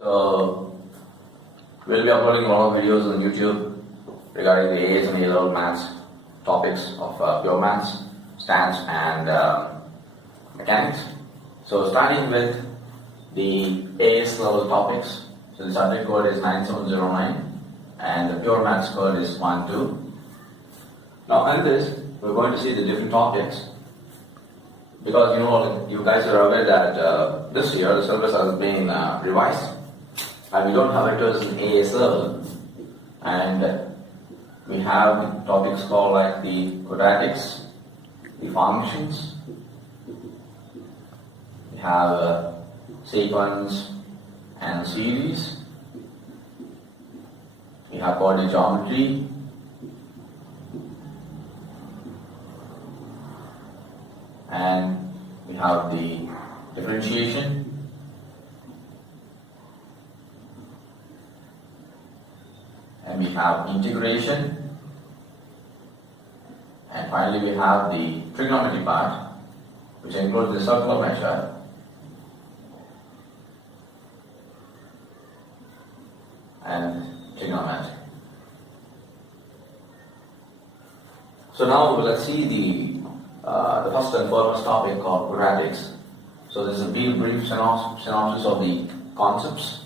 So we'll be uploading a lot of videos on YouTube regarding the AS and A-level maths topics of pure maths, stats and mechanics. So starting with the AS level topics. So the subject code is 9709 and the pure maths code is 12. Now in this we're going to see the different topics because you guys are aware that this year the syllabus has been revised. And we don't have vectors in AS level, and we have topics called like the quadratics, the functions, we have sequence and series, we have coordinate geometry, and we have the differentiation, and we have integration, and finally we have the trigonometry part, which includes the circular measure, and trigonometry. So now let's see the first and foremost topic called quadratics. So this is a brief synopsis of the concepts.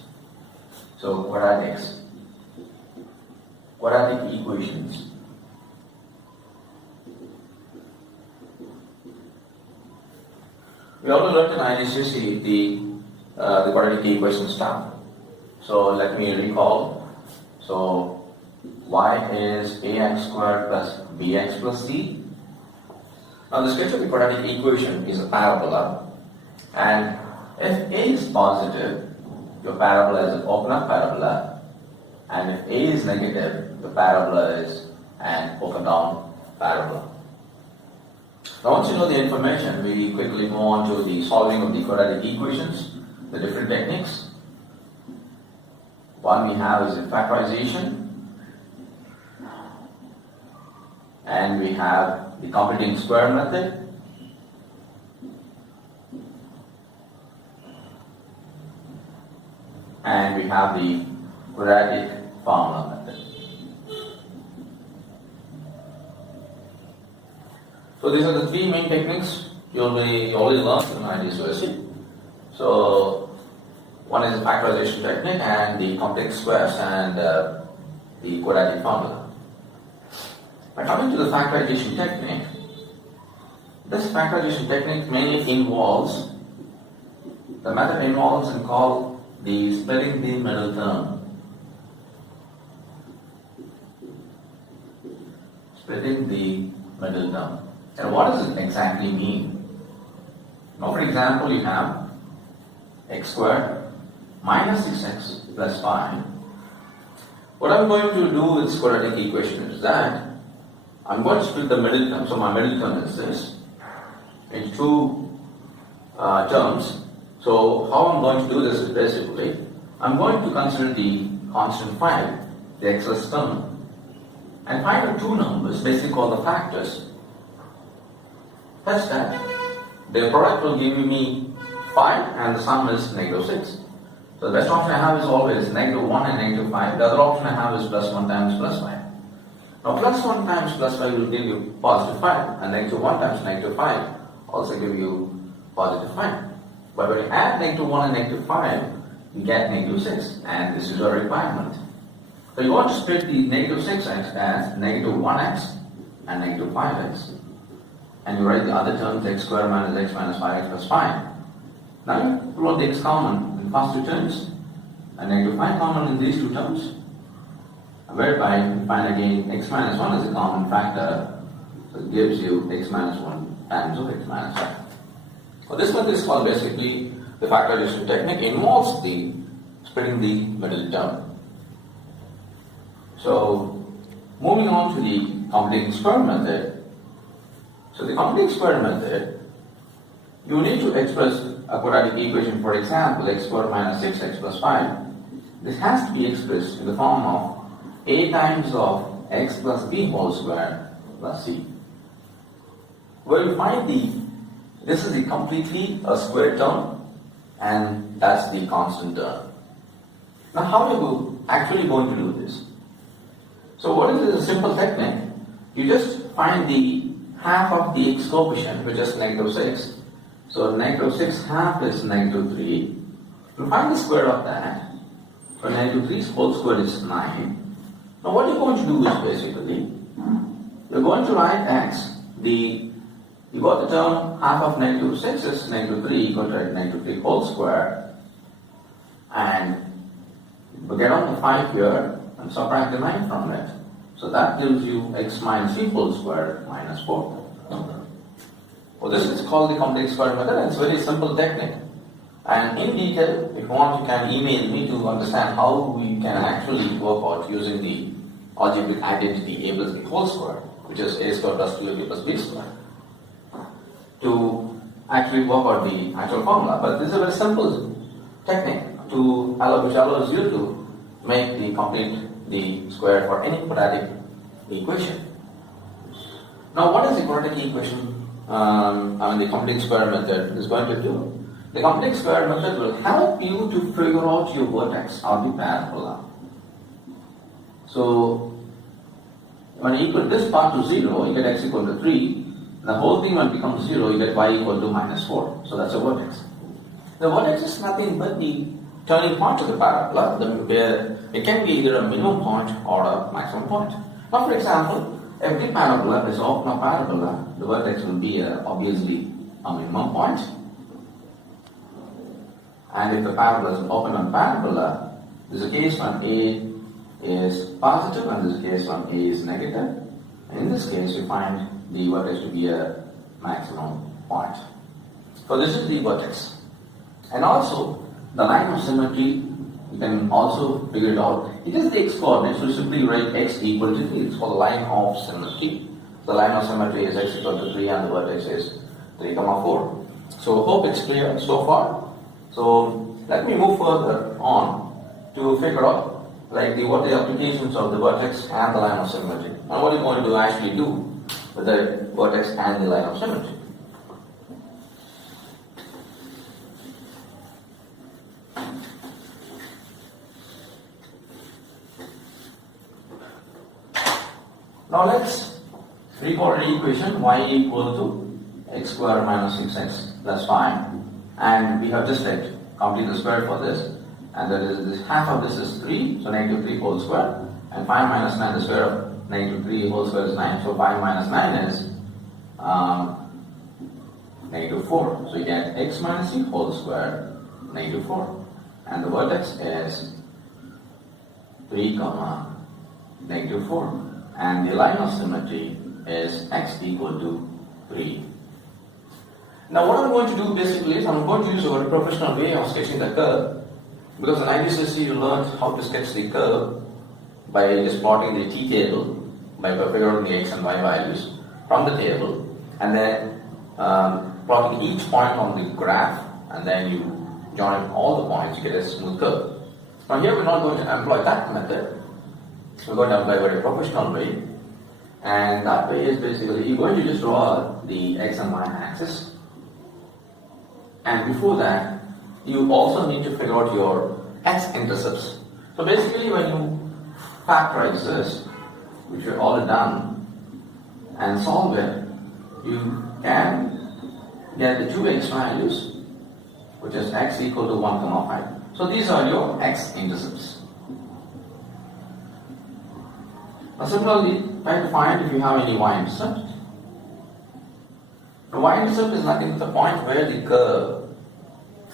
So quadratics. Quadratic equations. We also learned in IGCSE the quadratic equation stuff. So let me recall. So y is ax squared plus bx plus c. Now the sketch of the quadratic equation is a parabola, and if a is positive, your parabola is an open up parabola, and if a is negative, the parabola is an open down parabola. Now once you know the information, we quickly move on to the solving of the quadratic equations, the different techniques. One we have is factorization, and we have the completing square method, and we have the quadratic formula method. So these are the three main techniques you'll be always learned in IGCSE. So one is the factorization technique and the complex squares and the quadratic formula. Now coming to the factorization technique, this factorization technique mainly involves, the method involves and called the splitting the middle term. Splitting the middle term. And what does it exactly mean? Now for example, you have x squared minus 6x plus 5. What I'm going to do with this quadratic equation is that I'm going to split the middle term. So my middle term is this in two terms. So how I'm going to do this is basically I'm going to consider the constant 5, the excess term, and find the two numbers, basically called the factors, such that the product will give me 5 and the sum is negative 6. So the best option I have is always negative 1 and negative 5. The other option I have is plus 1 times plus 5. Now plus 1 times plus 5 will give you positive 5, and negative 1 times negative 5 also give you positive 5. But when you add negative 1 and negative 5, you get negative 6, and this is a requirement. So you want to split the negative 6x as negative 1x and negative 5x. And you write the other terms x squared minus x minus 5x plus 5. Now you pull out the x common in the first two terms, and negative 5 common in these two terms, whereby you find again x minus 1 is a common factor, so it gives you x minus 1 times of x minus 5. So this method is called basically the factorization technique, involves the splitting the middle term. So moving on to the completing square method. So the completing square method, you need to express a quadratic equation, for example, x squared minus 6x plus 5. This has to be expressed in the form of a times of x plus b whole square plus c. Where you find this is completely a square term, and that's the constant term. Now how are you actually going to do this? So what is this simple technique? You just find the half of the x coefficient, which is negative 6. So negative 6 half is negative 3. You find the square of that. So negative 3 whole square is 9. Now what you're going to do is basically, you're going to write x. You got the term half of negative 6 is negative 3, you got to write negative 3 whole square. And you get on the 5 here and subtract the 9 from it. So that gives you x minus 3 whole square minus 4. Well, this is called the complete square method, and it's a very simple technique. And in detail, if you want, you can email me to understand how we can actually work out using the algebraic identity a plus b whole square, which is a square plus 2ab plus b square, to actually work out the actual formula. But this is a very simple technique which allows you to make the square for any quadratic equation. Now, what is the quadratic equation? The complete square method is going to do. The complete square method will help you to figure out your vertex or the parabola. So, when you equal this part to 0, you get x equal to 3. The whole thing when it becomes 0, you get y equal to minus 4. So that's a vertex. The vertex is nothing but the turning point of the parabola, where it can be either a minimum point or a maximum point. Now, for example, if the parabola is open or parabola, the vertex will be obviously a minimum point. And if the parabola is open on parabola, there is a case when A is positive and there is a case when A is negative. And in this case, you find the vertex to be a maximum point. So this is the vertex. And also, the line of symmetry, you can also figure it out. It is the x coordinate, so simply write x equal to 3. It's called the line of symmetry. The line of symmetry is x equal to 3 and the vertex is 3, 4. So hope it's clear so far. So let me move further on to figure out what the applications of the vertex and the line of symmetry. And what are you going to actually do with the vertex and the line of symmetry. Now let's recall the equation y equal to x square minus 6x plus 5, and we have just complete the square for this, and that is this half of this is 3, so negative 3 whole square, and 5 minus 9, the square of negative 3 whole square is 9, so 5 minus 9 is negative 4, so you get x minus 3 whole square negative 4, and the vertex is 3 comma negative 4. And the line of symmetry is x equal to 3. Now what I'm going to do basically is I'm going to use a professional way of sketching the curve, because in IBCSE you learned how to sketch the curve by just plotting the t table, by figuring out the x and y values from the table, and then plotting each point on the graph, and then you join all the points, you get a smooth curve. Now here we're not going to employ that method. We're going to apply a very professional way, and that way is basically you're going to just draw the x and y axis, and before that you also need to figure out your x-intercepts. So basically when you factorize this, which we've already done, and solve it, you can get the two x values, which is x equal to 1, 5. So these are your x-intercepts. Now similarly, try to find if you have any y-intercept. The y-intercept is nothing but the point where the curve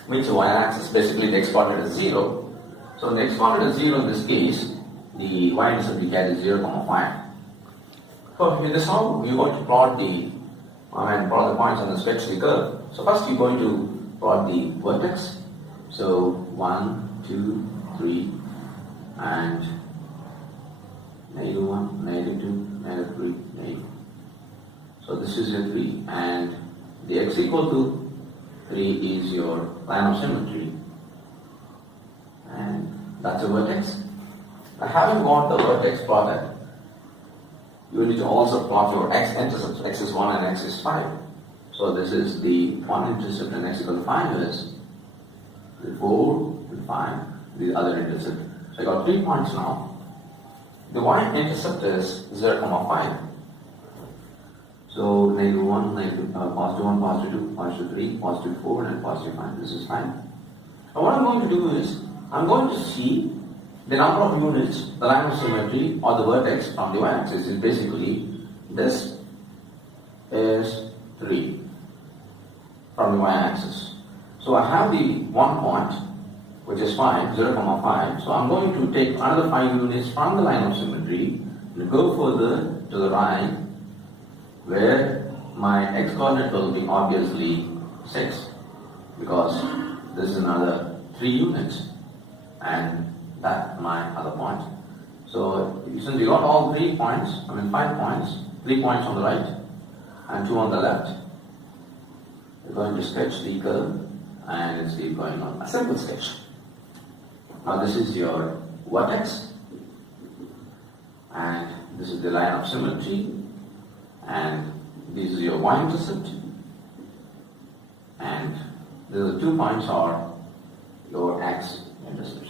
meets the y-axis. Basically the x-coordinate is 0. So the x-coordinate is 0 in this case, the y-intercept we get is 0, 5. So in this how we're going to plot the points on the sketch the curve. So first you're going to plot the vertex. So 1, 2, 3, and negative 1, negative 2, negative 3, negative. So this is your 3, and the x equal to 3 is your line of symmetry, and that's a vertex. Now having got the vertex plotted, you need to also plot your x-intercepts. X is 1 and x is 5. So this is the 1 intercept and x equal to 5 is 4 and 5. the other intercept. So I got 3 points now. The y-intercept is 0, 5. So negative 1, positive 1, positive 2, positive 3, positive 4, and positive 5. This is fine. And what I'm going to do is, I'm going to see the number of units, the line of symmetry, or the vertex from the y-axis is basically this is 3 from the y-axis. So I have the 1 point, which is 5, 0, 5. So I'm going to take another 5 units from the line of symmetry and go further to the right, where my x-coordinate will be obviously 6, because this is another 3 units, and that's my other point. So since we got all 3 points, 5 points, 3 points on the right and 2 on the left, we're going to sketch the curve, and it's going on a simple sketch. Now this is your vertex, and this is the line of symmetry, and this is your y-intercept, and the 2 points are your x-intercept.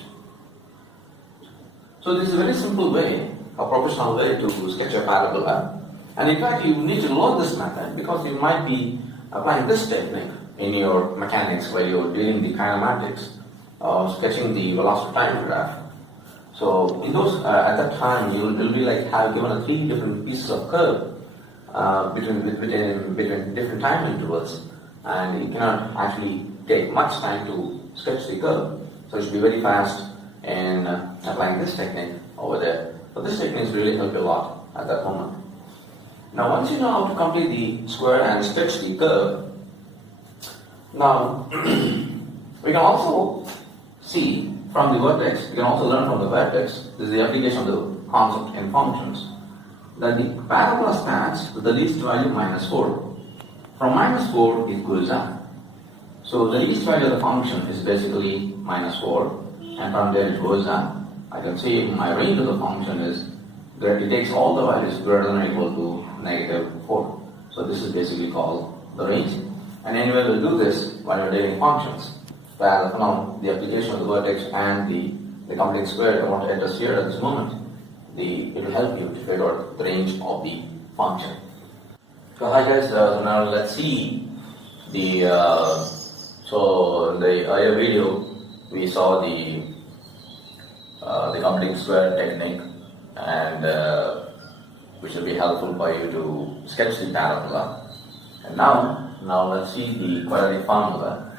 So this is a very simple way, a proportional way to sketch a parabola. And in fact, you need to learn this method because you might be applying this technique in your mechanics where you're doing the kinematics or sketching the velocity time graph. So in those, at that time, you will be like have given 3 different pieces of curve between different time intervals, and you cannot actually take much time to sketch the curve. So it should be very fast in applying this technique over there. So this technique really help you a lot at that moment. Now once you know how to complete the square and sketch the curve, now we can also see from the vertex, we can also learn from the vertex, this is the application of the concept in functions, that the parabola starts with the least value -4. From -4 it goes up. So the least value of the function is basically -4, and from there it goes up. I can say my range of the function is that it takes all the values greater than or equal to -4. So this is basically called the range. And anyway, we'll do this while you're dealing functions. Where now the application of the vertex and the complete square I want to address here at this moment, it will help you to figure out the range of the function. So hi guys, so now let's see the so in the earlier video we saw the complete square technique, and which will be helpful for you to sketch the parabola. And now let's see the quadratic formula.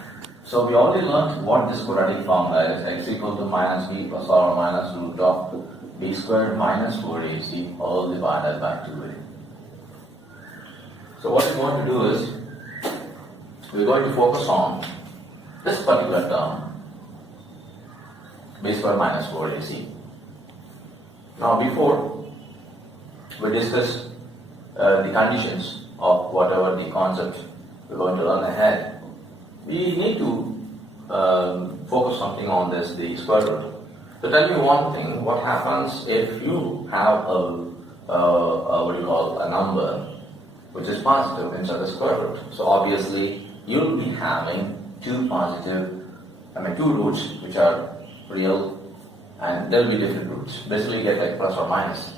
So we already learned what this quadratic formula is: x equal to minus b plus or minus root of b squared minus 4ac all divided by 2a. So what we're going to do is, we're going to focus on this particular term, b squared minus 4ac. Now before we discuss the conditions of whatever the concept we're going to learn ahead, we need to focus something on this, the square root. To tell you one thing, what happens if you have a number which is positive inside the square root? So obviously you'll be having two roots which are real, and there will be different roots. Basically you get like plus or minus.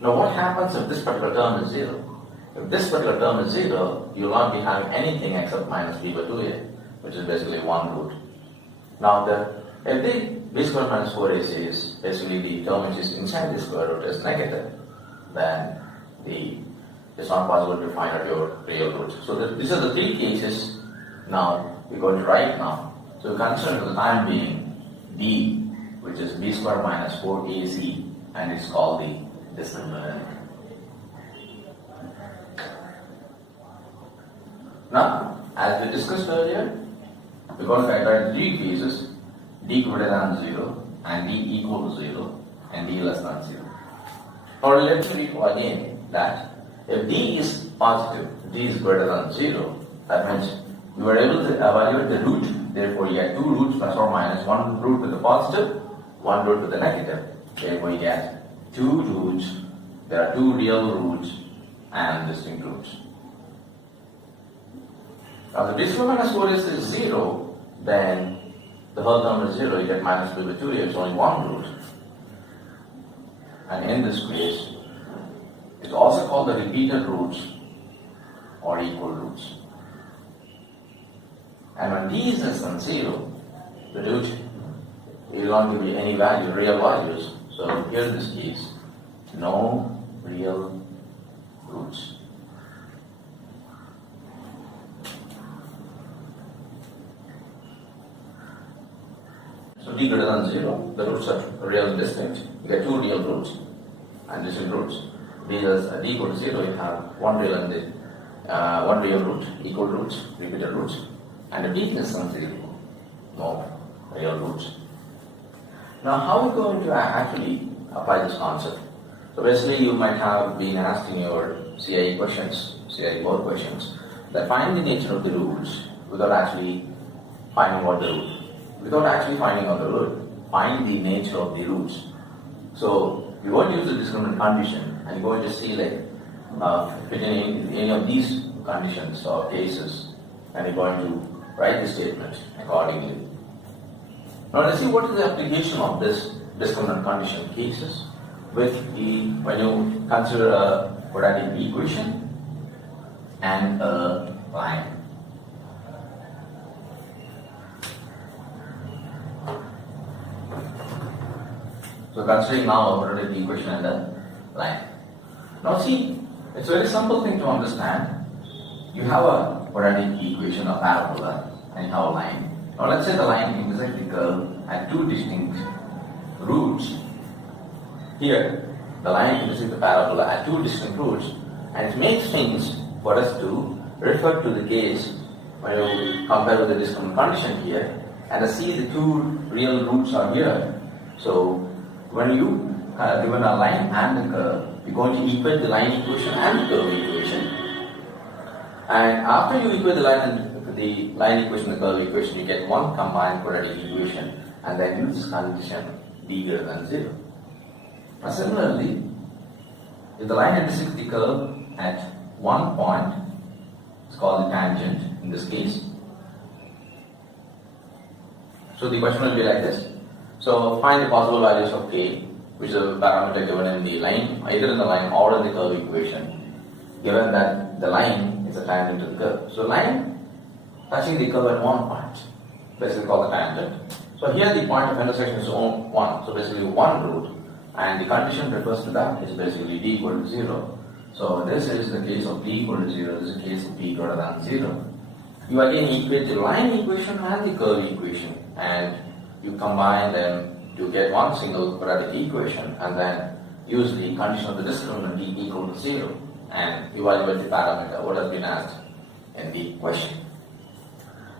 Now what happens if this particular term is 0? If this particular term is 0, you will not be having anything except minus b by 2a, which is basically one root. Now if the b squared minus 4ac is basically the term which is inside the square root is negative, then it's not possible to find out your real root. So these are the 3 cases now we're going to write now. So consider for the time being d, which is b squared minus 4ac, and it's called the discriminant. Now, as we discussed earlier, we're going to write 3 cases: d greater than 0, and d equal to 0, and d less than 0. Now let me recall again that if d is positive, d is greater than 0, that means you were able to evaluate the root. Therefore, you get 2 roots plus or minus, 1 root with the positive, 1 root with the negative. Therefore, you get 2 roots. There are 2 real roots and distinct roots. Now, the b squared minus 4 is 0, then the whole term is 0, you get minus b by 2, it's only one root. And in this case, it's also called the repeated roots or equal roots. And when d is less than 0, the root will not give you any value, real values. So here in this case, no real roots. So d greater than 0, the roots are real and distinct. You get two real roots and distinct roots. D equal to 0, you have one real root, equal roots, repeated roots. And if d is less than 0, no real roots. Now how are we going to actually apply this concept? So basically you might have been asked in your CIE questions, CIE board questions, that find the nature of the roots without actually finding what the root. Without actually finding out the root, find the nature of the roots. So you're going to use the discriminant condition and you're going to see like fit in any of these conditions or cases, and you're going to write the statement accordingly. Now let's see what is the application of this discriminant condition cases when you consider a quadratic equation and a line. So considering now a quadratic equation and a line. Now see, it's a very simple thing to understand. You have a quadratic equation, a parabola, and you have a line. Now let's say the line intersects the curve at two distinct roots. Here, the line intersects the parabola at two distinct roots, and it makes things for us to refer to the case when you compare with the discriminant condition here, and see the two real roots are here. So when you are given a line and the curve, you're going to equate the line equation and the curve equation. And after you equate the line equation and the curve equation, you get one combined quadratic equation, and then use this condition d greater than 0. Now similarly, if the line intersects the curve at one point, it's called the tangent in this case. So the question will be like this. So find the possible values of k, which is a parameter given in the line, either in the line or in the curve equation, given that the line is a tangent to the curve. So line touching the curve at one point, basically called the tangent. So here the point of intersection is 1, so basically one root, and the condition refers to that is basically d equal to 0. So this is the case of d equal to 0, this is the case of d greater than 0. You again equate the line equation and the curve equation, and you combine them to get one single quadratic equation, and then use the condition of the discriminant d equal to 0 and evaluate the parameter what has been asked in the question.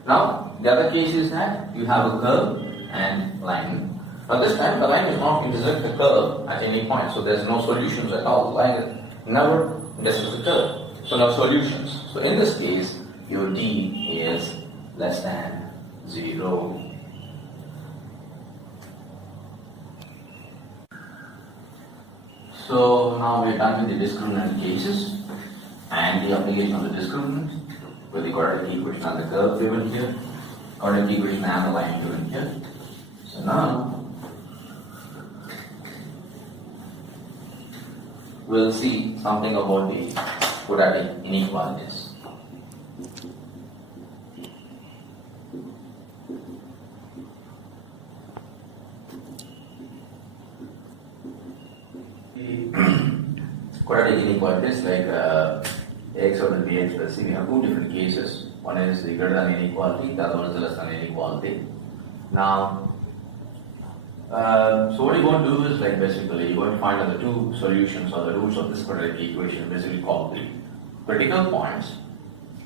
Now the other case is that you have a curve and line. But this time the line is not intersect the curve at any point, so there's no solutions at all. The line never intersects the curve, so no solutions. So in this case, your d is less than 0. So now we are done with the discriminant cases and the application of the discriminant with the quadratic equation and the curve given here, quadratic equation and the line given here. So now we'll see something about the quadratic inequalities. Quadratic inequalities like x over bx plus c, we have two different cases. One is the greater than inequality, the other one is the less than inequality. Now, so what you're going to do is like basically you're going to find out the two solutions or the roots of this quadratic equation, basically called the critical points,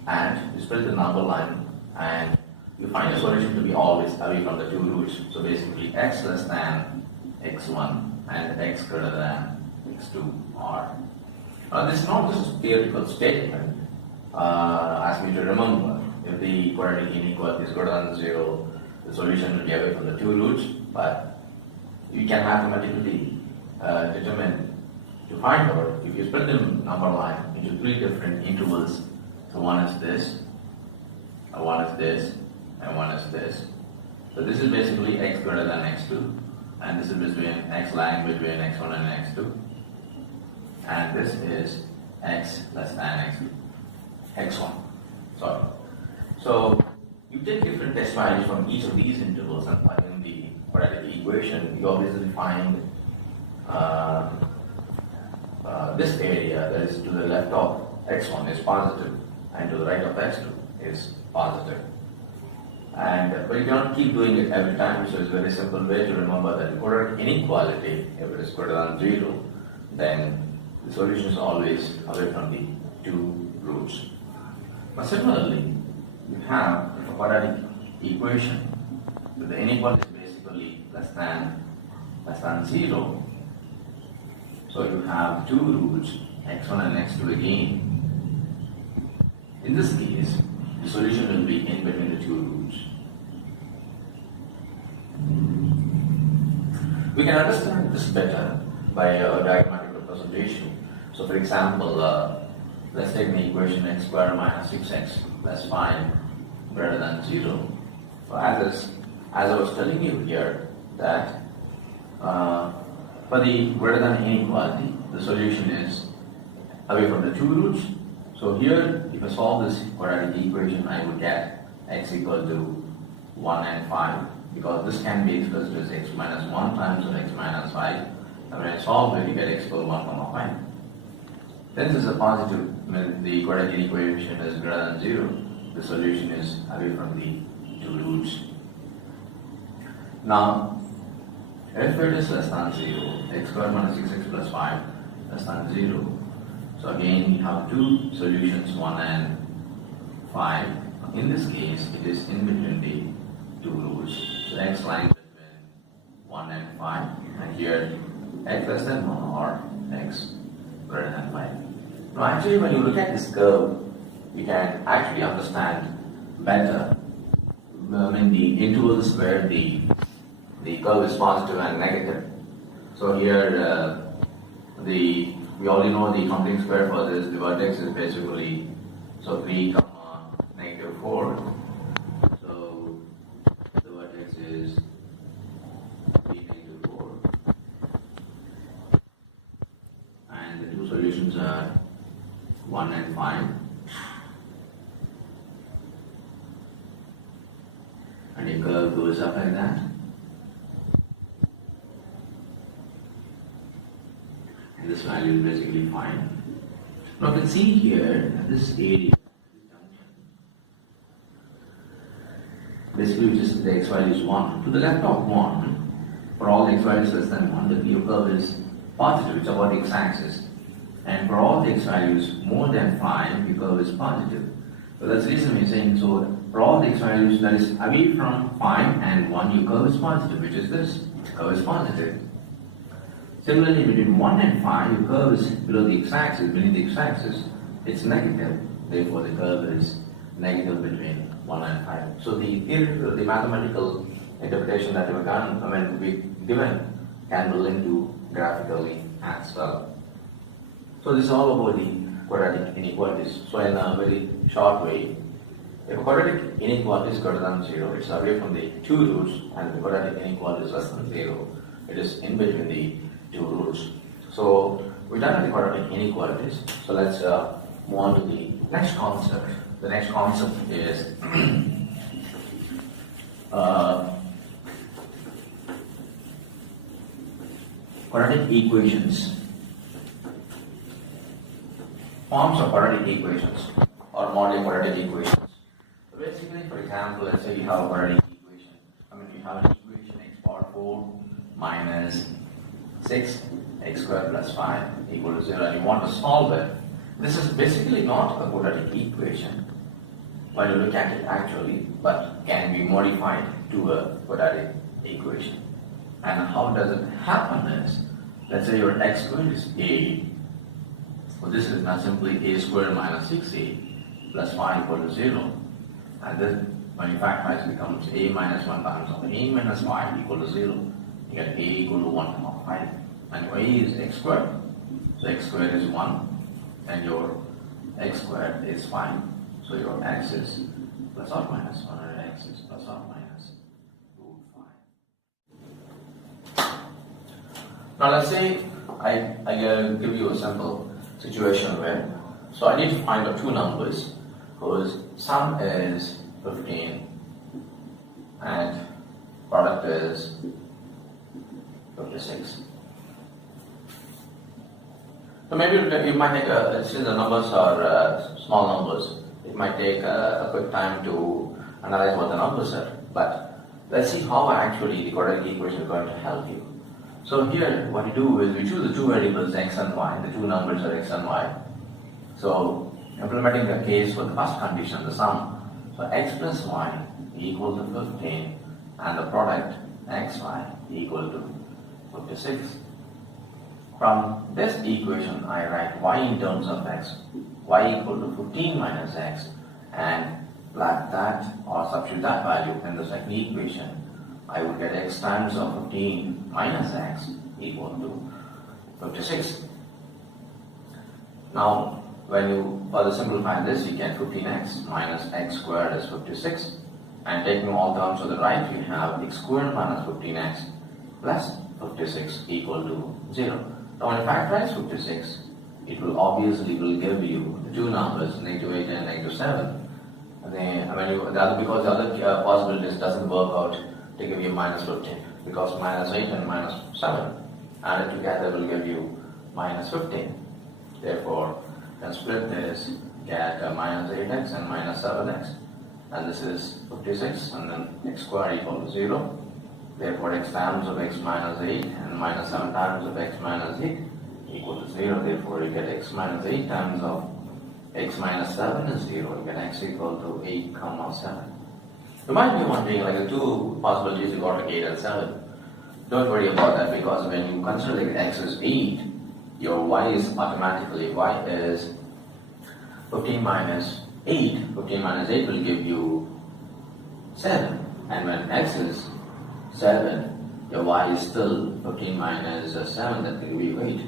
and you split the number line and you find the solution to be always away from the two roots. So basically x less than x1 and x greater than x2 are. This is not just a theoretical statement. Ask me to remember, if the quadratic inequality is greater than 0, the solution will be away from the two roots, but you can mathematically determine to find out if you split the number line into three different intervals. So one is this, one is this, and one is this. So this is basically x greater than x2, and this is between x lying between x1 and x2, and this is x less than x1. Sorry. So you take different test values from each of these intervals and plug in the quadratic equation. You obviously find this area that is to the left of x1 is positive, and to the right of x2 is positive. But you cannot keep doing it every time, so it's a very simple way to remember that quadratic inequality, if it is greater than 0, then the solution is always away from the two roots. But similarly, you have a quadratic equation, so the inequality is basically less than 0. So you have two roots, x1 and x2 again. In this case, the solution will be in between the two roots. We can understand this better by a diagrammatic representation. So for example, let's take the equation x squared minus 6x plus 5 greater than 0. So as I was telling you here, that for the greater than inequality, the solution is away from the two roots. So here, if I solve this quadratic equation, I would get x equal to 1 and 5, because this can be expressed as x minus 1 times x minus 5. And when I solve it, you get x equal to 1, 5. Then this is a positive, when the quadratic equation is greater than 0, the solution is away from the two roots. Now, if it is less than 0, x squared minus 6x plus 5 less than 0. So again, we have two solutions, 1 and 5. In this case, it is in between the two roots. So x lying between 1 and 5, and here x less than 1 or x greater than 5. Now actually, when you look at this curve, you can actually understand better when the intervals where the curve is positive and negative. So here, we already know the counting square for this. The vertex is basically 3, negative 4. So the vertex is 3, negative 4, and the two solutions are 1 and 5. And the curve goes up like that. And this value is basically fine. Now you can see here, this area, basically just the x value is 1. To the left of 1, for all the x values less than 1, the clear curve is positive, it's about the x-axis. And for all the x values more than 5, the curve is positive. So that's the reason we're saying, so for all the x values that is away from 5 and 1, your curve is positive, which is this, the curve is positive. Similarly, between 1 and 5, your curve is below the x-axis, beneath the x-axis, it's negative. Therefore, the curve is negative between 1 and 5. So the mathematical interpretation that we given can be linked to graphically as well. So this is all about the quadratic inequalities. So in a very short way, if a quadratic inequality is greater than 0, it's away from the two roots, and if the quadratic inequality is less than 0, it is in between the two roots. So we've done the quadratic inequalities. So let's move on to the next concept. The next concept is quadratic equations. Forms of quadratic equations or modeling quadratic equations. So basically, for example, let's say you have a quadratic equation. You have an equation x power 4 minus 6 x squared plus 5 equal to 0, and you want to solve it. This is basically not a quadratic equation when you look at it actually, but can be modified to a quadratic equation. And how does it happen is, let's say your x squared is a. Well, this is not simply a squared minus 6a plus 5 equal to 0. And then when you factorize, it becomes a minus 1 times of a minus 5 equal to 0. You get a equal to 1 comma 5. And your a is x squared. So x squared is 1. And your x squared is 5. So your x is plus or minus 1, and x is plus or minus 2. Now let's say I give you a simple situation where, so I need to find out two numbers whose sum is 15 and product is 56. So maybe it might take since the numbers are small numbers, it might take a quick time to analyze what the numbers are. But let's see how actually the quadratic equation is going to help you. So here, what you do is we choose the two variables x and y. The two numbers are x and y. So implementing the case for the first condition, the sum. So x plus y equal to 15, and the product xy equal to 56. From this equation, I write y in terms of x, y equal to 15 minus x, and plug that or substitute that value in the second equation. I would get x times of 15 minus x equal to 56. Now, when you further simplify this, you get 15x minus x squared is 56. And taking all terms to the right, you have x squared minus 15x plus 56 equal to 0. Now, when you factorize 56, it will obviously give you the two numbers, negative 8 and negative 7. And then, because the other possibilities doesn't work out to give you minus 15, because minus 8 and minus 7 added together will give you minus 15. Therefore, you can split this, get minus 8x and minus 7x. And this is 56, and then x squared equal to 0. Therefore, x times of x minus 8 and minus 7 times of x minus 8 equal to 0. Therefore, you get x minus 8 times of x minus 7 is 0. You get x equal to 8 comma 7. You might be wondering, like the two possibilities, you got 8 and 7. Don't worry about that, because when you consider that x is 8, your y is automatically, y is 15 minus 8. 15 minus 8 will give you 7. And when x is 7, your y is still 15 minus 7, that will give you 8.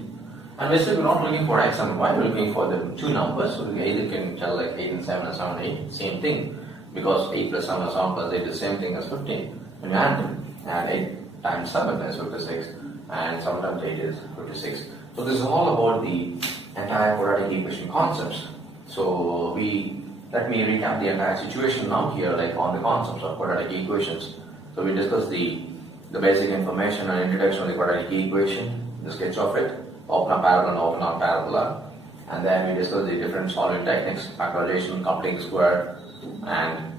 And we're still not looking for x and y, we're looking for the two numbers. So we either can tell like 8 and 7 and 7 and 8, same thing. Because 8 plus 7 plus 7 plus 8 is the same thing as 15. When you add them, add 8 times 7 is 56, and 7 times 8 is 56. So this is all about the entire quadratic equation concepts. So let me recap the entire situation now here, like on the concepts of quadratic equations. So we discussed the basic information and introduction of the quadratic equation, the sketch of it, open up parabola and open up parabola. And then we discussed the different solving techniques, factorization, coupling square, and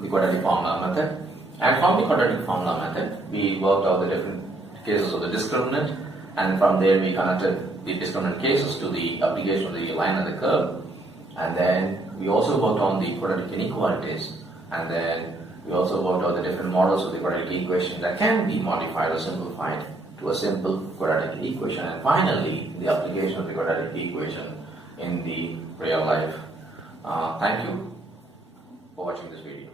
the quadratic formula method. And from the quadratic formula method, we worked out the different cases of the discriminant, and from there we connected the discriminant cases to the application of the line and the curve. And then we also worked on the quadratic inequalities, and then we also worked out the different models of the quadratic equation that can be modified or simplified to a simple quadratic equation. And finally, the application of the quadratic equation in the real life. Thank you for watching this video.